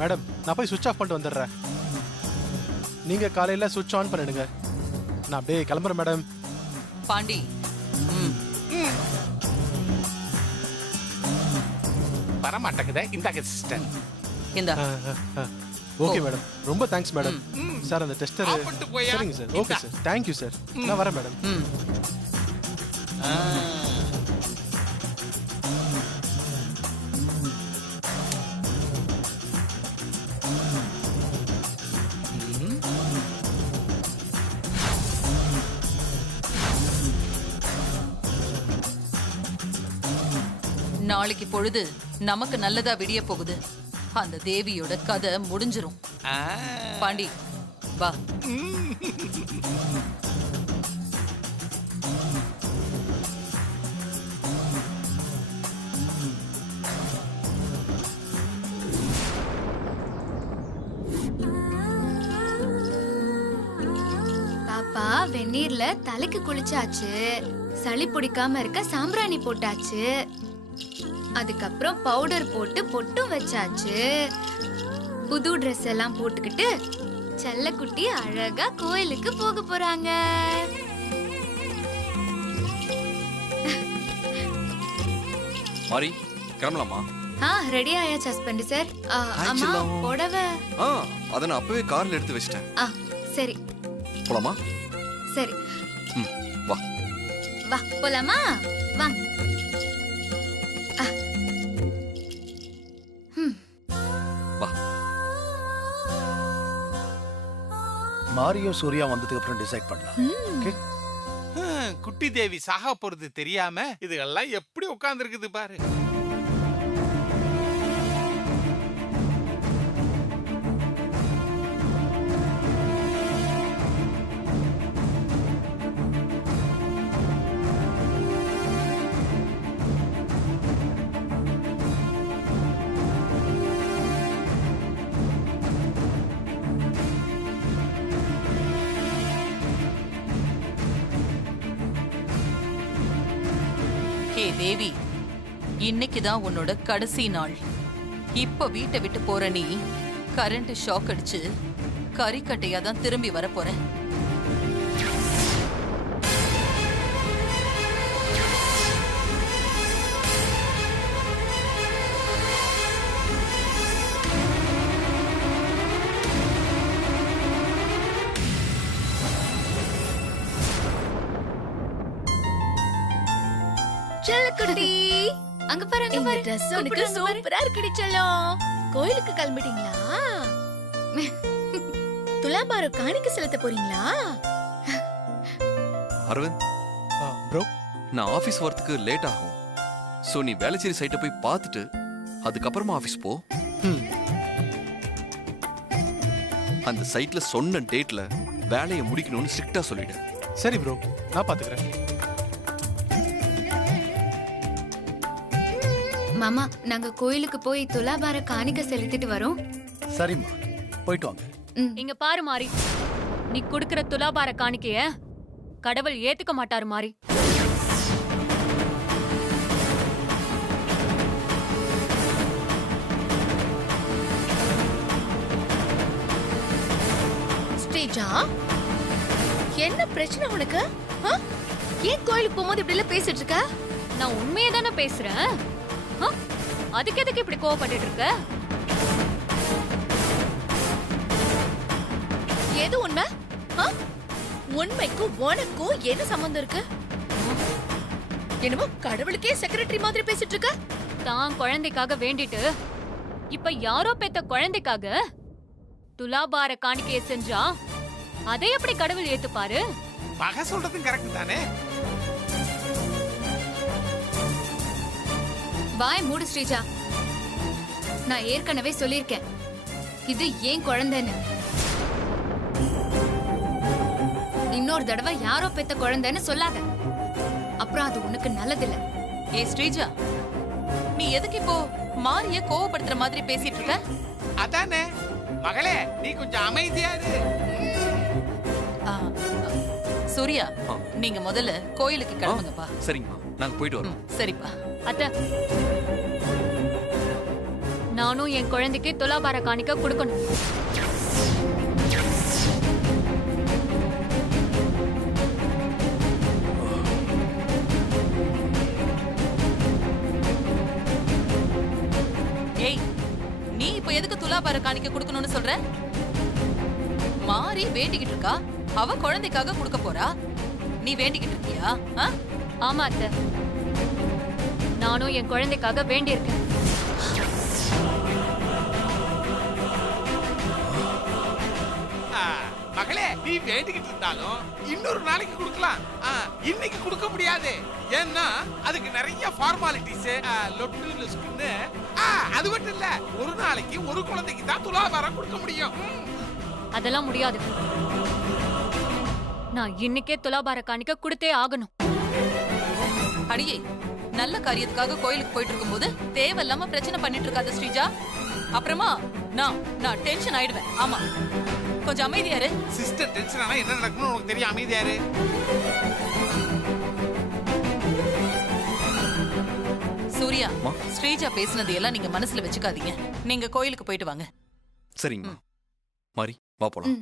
Madam நான் போய் சுவிட்ச் ஆஃப் பண்ணிட்டு வந்துடுறேன். நீங்க காலையில சுவிட்ச் ஆன் பண்ணிடுங்க. நான் அப்படியே கிளம்புறேன் மேடம். பாண்டி வரமாட்டேங்குதே. இந்த சிஸ்டர் இந்த ஓகே மேடம், ரொம்ப தேங்க்ஸ் மேடம். சார் அந்த டெஸ்டர் சரிங்க sir. Okay sir, thank you sir. நான் வரேன் மேடம். நாளைக்கு பொழுது நமக்கு நல்லதா விடிய போகுது. அந்த தேவியோட கதை முடிஞ்சிரும். பாண்டி வா. பாப்பா வெந்நீர்ல தலைக்கு குளிச்சாச்சு, சளி பிடிக்காம இருக்க சாம்பிராணி போட்டாச்சு, அதுக்கப்புறம் பவுடர் போட்டு பொட்டும் வச்சாச்சு, புது ட்ரெஸ் எல்லாம் போட்டுக்கிட்டு செல்லக்குட்டி அழகா கோயிலுக்கு போக போறாங்க. மாரி கிளம்பலாமா? ரெடி ஆயாச்சு ஹஸ்பண்ட் சார். அம்மா புடவை அத நான் அப்பவே கார்ல எடுத்து வச்சிட்டேன். சரி போலாமா? சரி வா வா போலாமா? வா. மாரியும் சூர்யா வந்ததுக்கு அப்புறம் டிசைட் பண்ணலாம். ஓகே. குட்டி தேவி சாக போறது தெரியாம இதெல்லாம் எப்படி உட்கார்ந்து இருக்குது பாரு. ஹே தேவி, இன்னைக்குதான் உன்னோட கடைசி நாள். இப்ப வீட்டை விட்டு போற நீ கரண்ட் ஷாக் அடிச்சு கறிக்கட்டையா தான் திரும்பி வர போற. செல்லக்குட்டி அங்க பாருங்க. இந்த Dress உனக்கு சூப்பரா இருக்குடி செல்லம். கோயிலுக்கு கிளம்பிட்டீங்களா? துலாபாரம் காணிக்க செலுத்த போறீங்களா? அரவிந்த் ப்ரோ, நான் ஆபீஸ் வரதுக்கு லேட் ஆகும். சோ நீ வேலைச்சேரி சைட்டை போய் பார்த்துட்டு அதுக்கப்புறமா ஆபீஸ் போ. அந்த சைட்ல சொன்ன டேட்ல வேலையை முடிக்கணும்னு ஸ்ட்ரிக்ட்டா சொல்லிடு. சரி ப்ரோ, நான் பாத்துக்கிறேன். மாமா நாங்க கோயிலுக்கு போய் துலாபார காணிக்க செலுத்திட்டு வரோம். சரிம்மா, போயிட்டு வாங்க. இங்க பாரு மாரி, நீ குடுக்கிற துலாபார காணிக்கைய கடவுள் ஏத்துக்க மாட்டாரு மாரி. ஸ்ரீஜா, என்ன பிரச்சனை உனக்கு? ஏன் கோயிலுக்கு போகும்போது இப்படி எல்லாம் பேசிட்டு இருக்க? நான் உண்மையை தானே பேசுறேன். அதுக்கு எதுக்கு இப்படி கோவப்பட்டு இருக்க? எது உண்மை? உண்மைக்கும் உனக்கும் என்ன சம்பந்தம் இருக்கு? என்னமோ கடவுளுக்கே செக்ரட்டரி மாதிரி பேசிட்டு இருக்க. தான் குழந்தைக்காக வேண்டிட்டு இப்ப யாரோ பெத்த குழந்தைக்காக துலாபார காணிக்கையை செஞ்சா அதை எப்படி கடவுள் ஏத்துப்பாரு? மக சொல்றதும் கரெக்ட் தானே. வாய் மூடு ஸ்ரீஜா. நான் ஏற்கனவே சொல்லியிருக்கேன், இது ஏன் குழந்தைன்னு. இன்னொரு தடவை யாரோ பெத்த குழந்தைன்னு சொல்லாத, அப்புறம் அது உனக்கு நல்லதில்ல. ஏ ஸ்ரீஜா, நீ எதுக்கு இப்போ மாரிய கோவப்படுத்துற மாதிரி பேசிட்டு இருக்க? அதானே மகளே, நீ கொஞ்சம் அமைதியா இரு. சூர்யா, நீங்க முதல்ல கோயிலுக்கு கிளம்புங்கப்பா. சரிங்கம்மா, நாங்க போயிட்டு வரோம். சரிப்பா. அத்த, நானும் என் குழந்தைக்கு துலாபார காணிக்க கொடுக்கணும். ஏய், நீ இப்ப எதுக்கு துலாபார காணிக்க கொடுக்கணும்னு சொல்ற? மாறி வேண்டிக்கிட்டு இருக்கா, அவ குழந்தைக்காக கொடுக்க போறா. நீ வேண்டிக்கிட்டு இருக்கியா? ஆமா அத்தை, நானும் என் குழந்தைக்காக வேண்டியிருக்கேன். மகளே, நீ வேண்டிக்கிட்டு இருந்தாலும் இன்னொரு நாளைக்கு கொடுக்கலாம். இன்னைக்கு கொடுக்க முடியாது. ஏன்னா அதுக்கு நிறைய ஃபார்மாலிட்டிஸ், லொட்டு லிஸ்ட்னு. அது மட்டும் இல்ல, ஒரு நாளைக்கு ஒரு குழந்தைக்கு தான் துலாபாரம் கொடுக்க முடியும். அதெல்லாம் முடியாது. நான் இன்னைக்கே துலாபார காணிக்க கொடுத்தே ஆகணும். அடியே, நல்ல காரியத்துக்காக கோயிலுக்கு போயிட்டு இருக்கும்போது தேவையில்லாம பிரச்சனை பண்ணிட்டு இருக்காத ஸ்ரீஜா. அப்புறமா நான் டென்ஷன் ஆயிடுவேன். ஆமா, கொஞ்சம் அமைதியாரு. சிஸ்டர் டென்ஷன் ஆனா என்ன நடக்கணும்னு உனக்கு தெரியும். அமைதியாரு. சூர்யா, ஸ்ரீஜா பேசுனது எல்லாம் நீங்க மனசுல வச்சுக்காதீங்க. நீங்க கோயிலுக்கு போயிட்டு வாங்க. சரிங்கம்மா. மாறி வா போலாம்.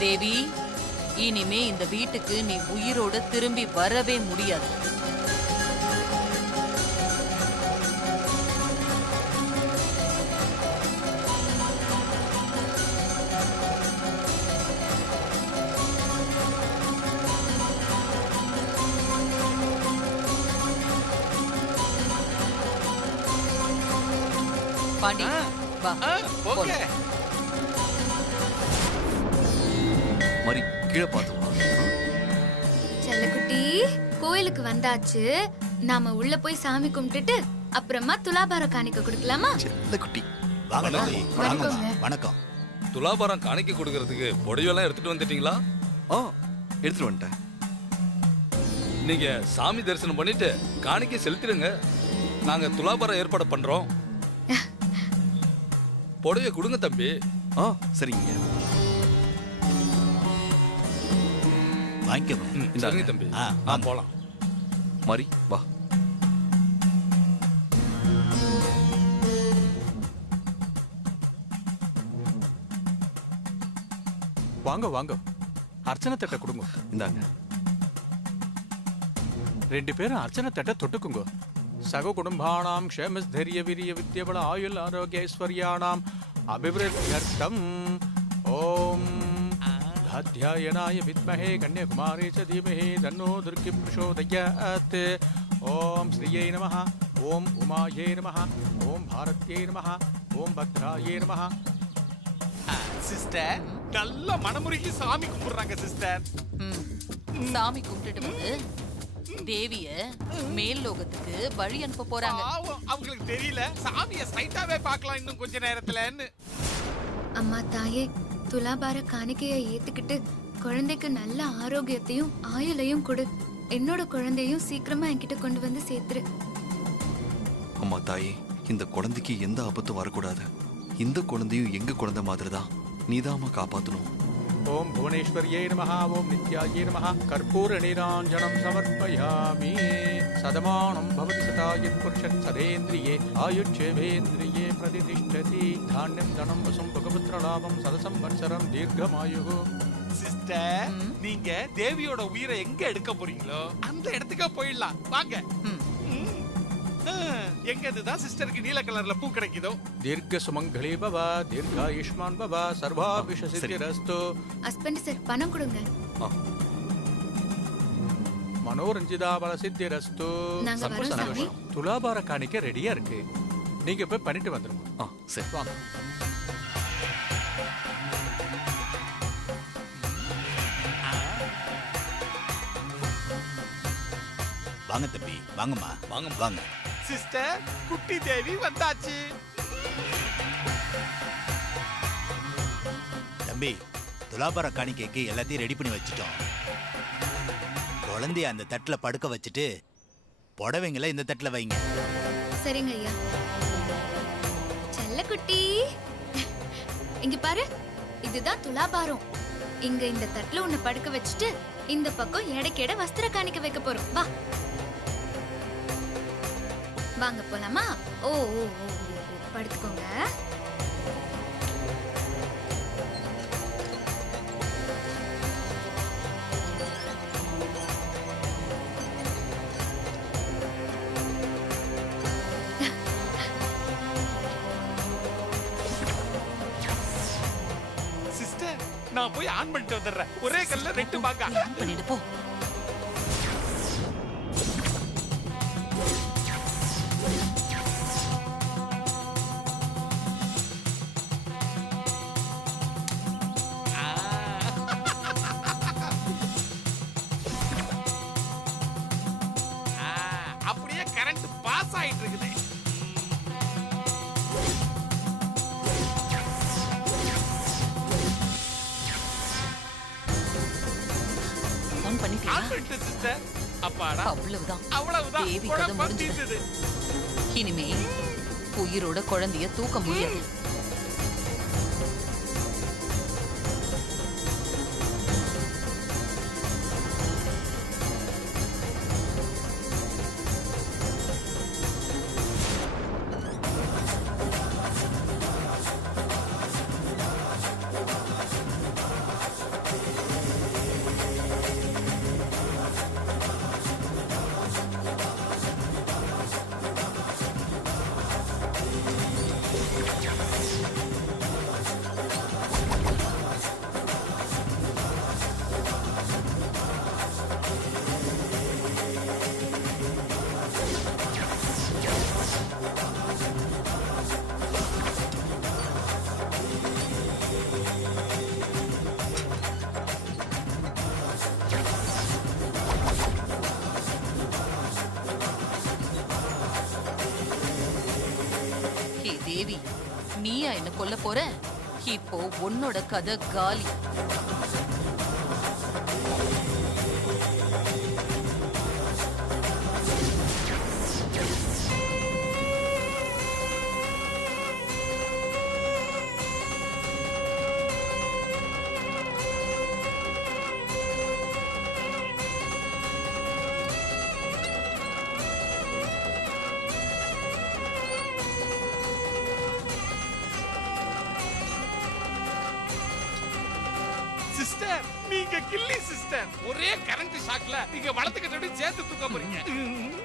தேவி, இனிமே இந்த வீட்டுக்கு நீ உயிரோட திரும்பி வரவே முடியாது. பாண்டி, வா. ஓகே. மாறி கீழே பார்த்து வா. செல்லக்குட்டி, கோயிலுக்கு வந்தாச்சு. நாம உள்ள போய் சாமி கும்பிட்டுட்டு அப்புறமா துலாபார காணிக்க கொடுக்கலாமா? செல்ல குட்டி. வாங்க தம்பி. வணக்கங்க. வணக்கம். துலாபாரம் காணிக்க கொடுக்கறதுக்கு புடவையெல்லாம் எடுத்துட்டு வந்துட்டீங்களா? எடுத்துட்டு வந்துட்டேன். நீங்க சாமி தரிசனம் பண்ணிட்டு காணிக்க செலுத்திடுங்க. நாங்க துலாபாரம் ஏற்பாடு பண்றோம். புடவைய கொடுங்க தம்பி. சரிங்க. வாங்கிக்கோங்க. சரிங்க தம்பி. நான் போலாம். மாறி வா. வாங்க வாங்க, அர்ச்சனை தட்டை கொடுங்க. இந்தாங்க. 2 பேரும் அர்ச்சனை தட்டை தொட்டுக்குங்க. சக குடும்பானாம் க்ஷேமஸ்தைரிய வீரிய வித்யபல ஆயுள் ஆரோக்கிய ஐஸ்வர்யானாம் அபிவிருத்தியர்த்தம் ஓம் தாத்யாயனாய வித்மஹே கன்யாகுமாரி ச தீமஹி தன்னோ துர்கி பிரசோதயாத். ஓம் ஸ்ரீயை நமஹ, ஓம் உமாயை நமஹ, ஓம் பாரத்யை நமஹ, ஓம் பத்ராயை நமஹ. சிஸ்டர் நல்ல மனமுருகி சாமி கும்பிடுறாங்க சிஸ்டர். சாமி கும்பிட்டுட்டு வந்து தேவிய மேல் லோகத்துக்கு வழி அனுப்ப போறாங்க. அவங்களுக்கு தெரியல, சாமிய சைட்டாவே பார்க்கலாம் இன்னும் கொஞ்ச நேரத்துலன்னு. அம்மா தாயே, துலாபார காணிக்கையை ஏத்துக்கிட்டு குழந்தைக்கு நல்ல ஆரோக்கியத்தையும் ஆயுளையும் கொடு. என்னோட குழந்தையும் சீக்கிரமா என்கிட்ட கொண்டு வந்து சேர்த்துரு. அம்மா தாயே, இந்த குழந்தைக்கு எந்த ஆபத்தும் வரக்கூடாது. இந்த குழந்தையும் எங்க குழந்தை மாதிரி தான். நீதாம்மா காப்பாத்தணும். ஓம் புவனேஸ்வரியை நமஹ, ஓம் நித்யாயை நமஹ. கற்பூர நீராஞ்சனம் சமர்ப்பயாமி. சதமானம் பவதி சதாயத் புருஷன் சதேந்திரியே ஆயுட்சேவேந்திரியே பிரதிதிஷ்டதி. தானியம் தனம் வசம் பகவத்ர லாபம் சதசம் வத்சரம் தீர்க்கமாயுகு. சிஸ்டர், நீங்க தேவியோட உயிரை எங்க எடுக்க போறீங்களோ அந்த இடத்துக்கு போயிடலாம். வாங்க. எங்க இதுதான் சிஸ்டருக்கு நீல கலர்ல பூ கிடைக்குதோ. தீர்க்க சுமங்களே பவ, தீர்காயுஷ்மான் பவ, சர்வாபிஷ சித்திரஸ்து. ஹஸ்பண்ட் சார், பணம் கொடுங்க. மனோரஞ்சிதா பல சித்திரஸ்து. நாங்க வரோம் சாமி. துலாபார காணிக்க ரெடியா இருக்கு. நீங்க போய் பண்ணிட்டு வந்துருங்க. சரி வாங்க. வாங்க தம்பி. வாங்கம்மா. வாங்க வாங்க. சிஸ்டர், குட்டி தேவி வந்தாச்சு. தம்பி, துலாபார காணிக்கைக்கு எல்லாத்தையும் ரெடி பண்ணி வச்சுட்டோம். குழந்தைய அந்த தட்டுல படுக்க வச்சுட்டு புடவைங்களை இந்த தட்டுல வைங்க. சரிங்க ஐயா. செல்லக்குட்டி, இங்க பாரு, இதுதான் துலாபாரம். இங்க இந்த தட்டுல உன்னை படுக்க வச்சுட்டு இந்த பக்கம் எடைக்கேட வஸ்திர காணிக்க வைக்க போறோம். வா, வாங்க போலாமா? ஓ ஓ ஓ, படுத்துக்கோங்க. சிஸ்டர், நான் போய் ஆன் பண்ணிட்டு வந்துடுறேன். ஒரே கல்ல ரெண்டு பாக்கா. பண்ணிட்டு போ. அப்படியே கரண்ட் பாஸ் ஆயிட்டு இருக்குது. ஆன் பண்ணிட்டியா? ஆன் பண்ணிட்டு சிஸ்டர். அப்பாடா, அவ்வளவுதான். அவ்வளவுதான். தேவி கதை குழப்பம் முடிஞ்சது. தீர்ந்தது. இனிமே உயிரோட குழந்தைய தூக்க முடியாது. ஹே தேவி, நீயா என்ன கொல்ல போற? இப்போ உன்னோட கதை காலி. சிஸ்டர், நீங்க கில்லி சிஸ்டர். ஒரே கரண்ட் ஷாக்ல நீங்க வலது கட்டோட சேர்த்து தூக்க போறீங்க.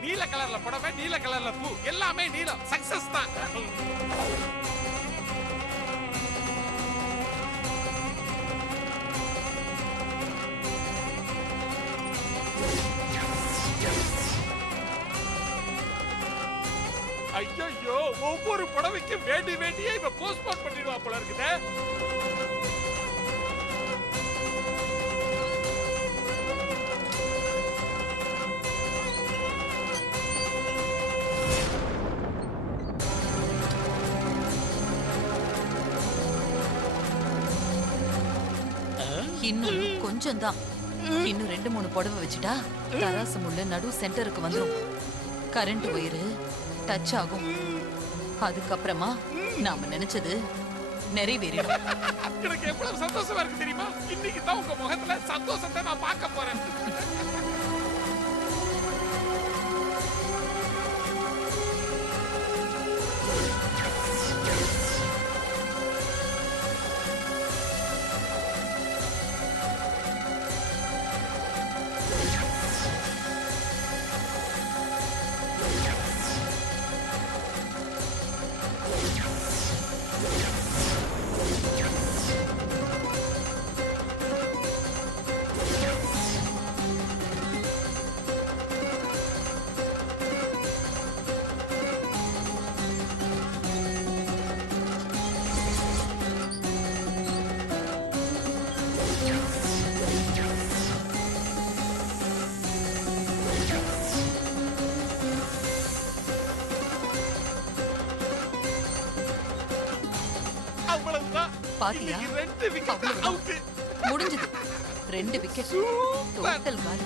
நீல கலர்ல புடவை, நீல கலர்ல பூ, எல்லாமே நீலம். சக்சஸ் தான். ஐயோ, ஒவ்வொரு புடவைக்கு வேண்டியே இவ போஸ்ட்போன் பண்ணிடுவா போல இருக்குதே. இன்னும் கொஞ்சம் தான். இன்னும் 2-3 புடவை வச்சுட்டா தராசு முள்ளு நடு சென்டருக்கு வந்துரும். கரண்ட் வயிறு டச் ஆகும். அதுக்கப்புறமா நாம நினைச்சது நிறைவேறிடும். எனக்கு எவ்வளவு சந்தோஷமா இருக்கு தெரியுமா? இன்னைக்கு தான் உங்க முகத்துல சந்தோஷத்தை நான் பார்க்க போறேன். பாத்தியா? ரெண்டு விக்கெட் அவுட். முடிஞ்சது. 2 விக்கெட். டோட்டல் காலி.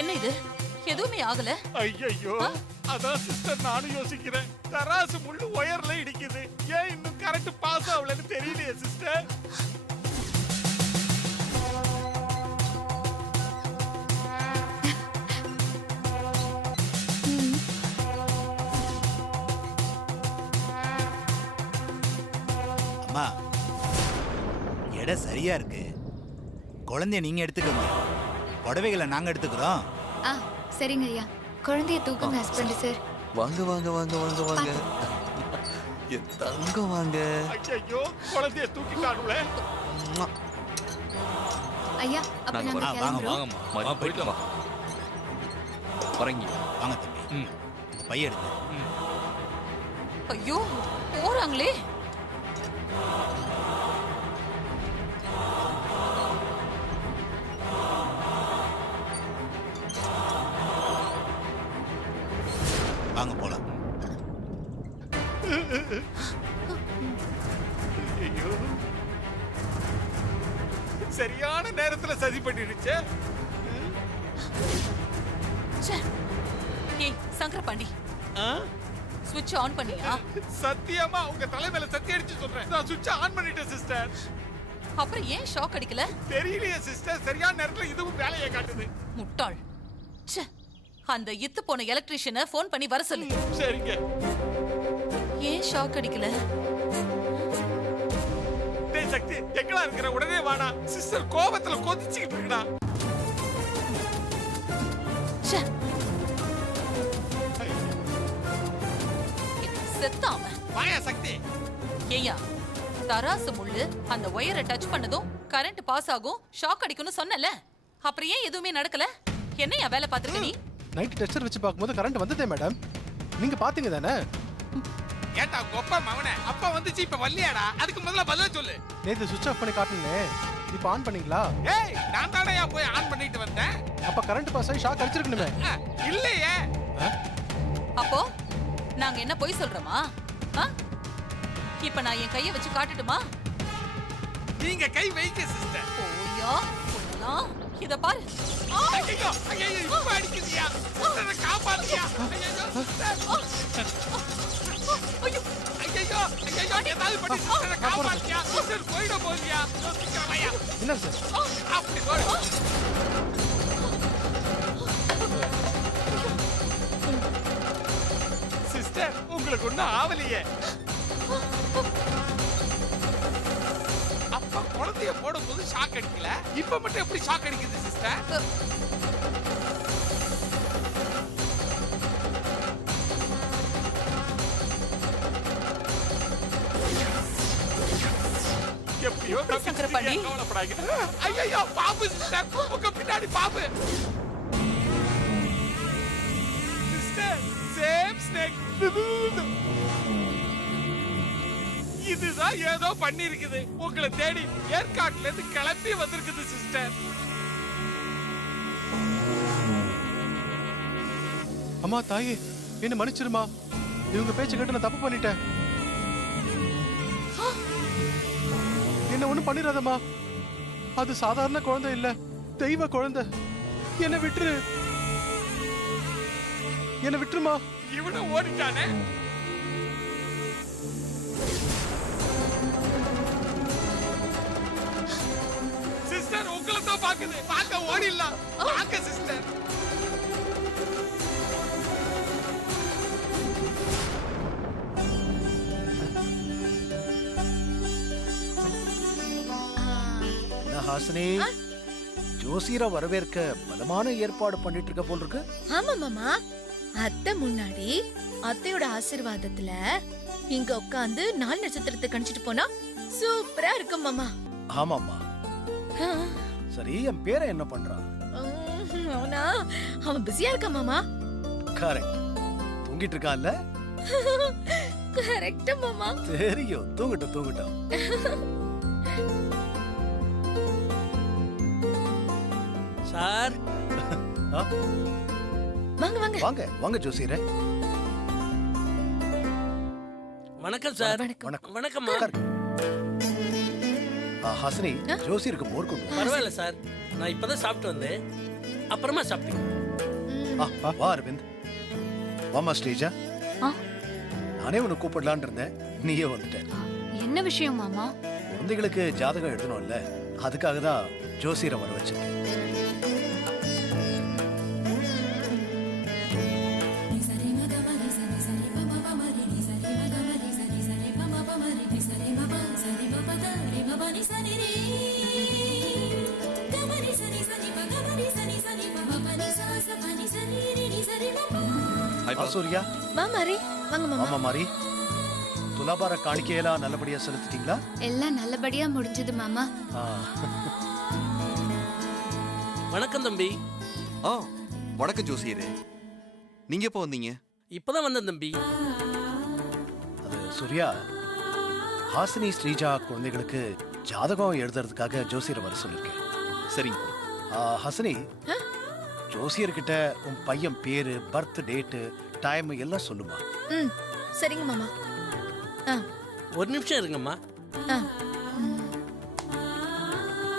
என்ன இது எதுவுமே ஆகல. ஐயோ அதான் சிஸ்டர் நானும் யோசிக்கிறேன். தராசு முள்ளு ஒயர்ல இடிக்குது, ஏன் இன்னும் கரெக்ட் பாஸ் ஆகலன்னு தெரியலையே சிஸ்டர். அம்மா எடை சரியா இருக்கு. குழந்தைய நீங்க எடுத்துக்கோங்க, புடவைகளை நாங்க எடுத்துக்கிறோம். ஆ சரிங்க ஐயா. குழந்தைய தூக்குங்க ஹஸ்பண்ட் சார். வாங்க வாங்க வாங்க வாங்க வாங்க என் தங்கம் வாங்க. ஐயோ குழந்தைய தூக்கிட்டானுல. ஐயா அப்ப நாங்க நாங்க வாங்க, கிளம்புறோம். வாங்கம்மா மாறி, போயிட்டு வா. வரங்க. வாங்க தம்பி, ம். இந்த பைய எடுத்து. ஐயோ போறாங்களே. வாங்க போலாம். ஐயோ சரியான நேரத்துல சதி பண்ணிடுச்சு. ச்சே. ஏய் சங்கரபாண்டி, ஸ்விட்ச் ஆன் பண்ணியா? சத்தியமா உங்க தலைமையில சத்தி அடிச்சு சொல்றேன், நான் சுவிட்ச் ஆன் பண்ணிட்டேன் சிஸ்டர். அப்புறம் ஏன் ஷாக் அடிக்கல? தெரியலையே சிஸ்டர், சரியான நேரத்துல இதுவும் வேலையை காட்டுது. முட்டாள். ச்சே. அந்த இத்து போன எலக்ட்ரீஷியனை ஃபோன் பண்ணி வர சொல்லு. சரிங்க. ஏன் ஷாக் அடிக்கல? டேய் சக்தி, எங்கடா இருக்கிற? உடனே வாடா. சிஸ்டர் கோபத்துல கொதிச்சுக்கிட்டு இருக்கடா. ச்சே. செத்தாம. வாயா சக்தி. ஏய்யா, தராசு முள்ளு அந்த ஒயரை டச் பண்ணதும் கரண்ட் பாஸ் ஆகும், ஷாக் அடிக்கும்னு சொன்னல. அப்புறம் ஏன் எதுவுமே நடக்கல? என்னையா வேலை பார்த்துருக்க நீ? நைட் டெஸ்டர் வச்சு பார்க்கும்போது கரண்ட் வந்ததே மேடம். நீங்க பாத்தீங்க தானே? ஏட்டா கொப்ப மவனே, அப்ப வந்துச்சு இப்ப வல்லியாடா? அதுக்கு முதல்ல பதில் சொல்லு. நேத்து சுவிட்ச் ஆஃப் பண்ணி காட்டுனே, இப்போ ஆன் பண்ணீங்களா? ஏய் நான் தானயா போய் ஆன் பண்ணிட்டு வந்தேன். அப்ப கரண்ட் பாஸ் ஆகி ஷாக் அடிச்சிருக்கணுமே. இல்லையே. அப்போ நாங்க என்ன பொய் சொல்றோமா? ஆ? இப்ப நான் என் கையை வச்சு காட்டட்டுமா? நீங்க கை வைங்க சிஸ்டர். ஓயா சொல்லலாம். இத பாரு. ஐயோ ஐயோ இப்ப அடிக்குதியா? சிஸ்டரை காப்பாத்தியா? ஐயோ சிஸ்டர். ஐயோ ஐயோ ஐயோ ஏதாவது பண்ணி சிஸ்டரை காப்பாத்தியா? சிஸ்டர் போயிட போறியா? யோசிக்காமையா? என்ன சார்? அப்படி போடு. சிஸ்டர் உங்களுக்கு ஒண்ணும் ஆவலையே. அப்பா குழந்தைய போடும்போது ஷாக் அடிக்கல, இப்ப மட்டும் எப்படி ஷாக் அடிக்குது சிஸ்டர்? எப்படியோ சங்கரபாண்டி. கவலைப்படாதீங்க. ஐயோ பாம்பு சிஸ்டர், உங்க பின்னாடி பாம்பு. Sister same snake. இதுதான் ஏதோ பண்ணிருக்குது. உங்களை தேடி ஏற்காட்டுல இருந்து கிளம்பி வந்திருக்குது சிஸ்டர். அம்மா தாயே, என்ன மன்னிச்சிருமா. இவங்க பேச்சு கேட்டு நான் தப்பு பண்ணிட்டேன். என்ன ஒண்ணும் பண்ணிடாதம்மா. அது சாதாரண குழந்தை இல்ல, தெய்வ குழந்தை. என்ன விட்டுரு, என்ன விட்டுருமா. இவனு ஓடிட்டானே. சிஸ்டர் உங்களை தான் பாக்குது. பார்க்க ஓடிடலாம். பார்க்க சிஸ்டர். ஹாசினி, ஜோசியரை வரவேற்க பலமான ஏற்பாடு பண்ணிட்டு இருக்க போல் இருக்கு. ஆமா மாமா, அத்தை முன்னாடி அத்தையோட ஆசீர்வாதத்துல இங்க உட்காந்து 4 நட்சத்திரத்தை கணிச்சிட்டு போனா சூப்பரா இருக்கும் மாமா. ஆமாம்மா. சரி, என் பேரை என்ன பண்றான்? அவனா அவன் பிஸியா இருக்கான் மாமா. கரெக்ட். தூங்கிட்டு இருக்கான்ல? கரெக்ட் மாமா. தெரியும், தூங்கட்டும் தூங்கட்டும். சார் வாங்க வாங்க வாங்க வாங்க ஜோசியரே. வணக்கம் சார். வணக்கம். வணக்கம்மா. ஹாசினி, ஜோசியருக்கு மோர் கொண்டு வா. பரவாயில்ல சார், நான் இப்பதான் சாப்பிட்டு வந்தேன், அப்புறமா சாப்பிட்டேன். வா அரவிந்த், வாமா ஸ்டேஜா. ஆ. நானே உன்னை கூப்பிடலான்னு இருந்தேன், நீயே வந்துட்ட. என்ன விஷயம் மாமா? குழந்தைகளுக்கு ஜாதகம் எழுதணும்ல, அதுக்காக தான் ஜோசியரை வர வச்சிருக்கேன். ஹாய் வா சூர்யா. வா மாரி, வாங்க மாமா. ஆமா மாறி, துலாபார காணிக்கையெல்லாம் நல்லபடியா செலுத்திட்டீங்களா? எல்லாம் நல்லபடியா முடிஞ்சது மாமா. ஆ. வணக்கம் தம்பி. ஆ வணக்கம் ஜோசியரே. நீங்க எப்போ வந்தீங்க? இப்பதான் வந்தேன் தம்பி. அது சூர்யா, ஹாசினி ஸ்ரீஜா குழந்தைகளுக்கு ஜாதகம் எழுதுறதுக்காக ஜோசியரை வர சொல்லியிருக்கேன். சரிங்க. ஹாசினி, ஜோசியர்கிட்ட உன் பையன் பேரு, பர்த் டேட்டு, டைம் எல்லாம் சொல்லுமா. ம், சரிங்க மாமா. ஒரு நிமிஷம் இருங்கம்மா. ஆ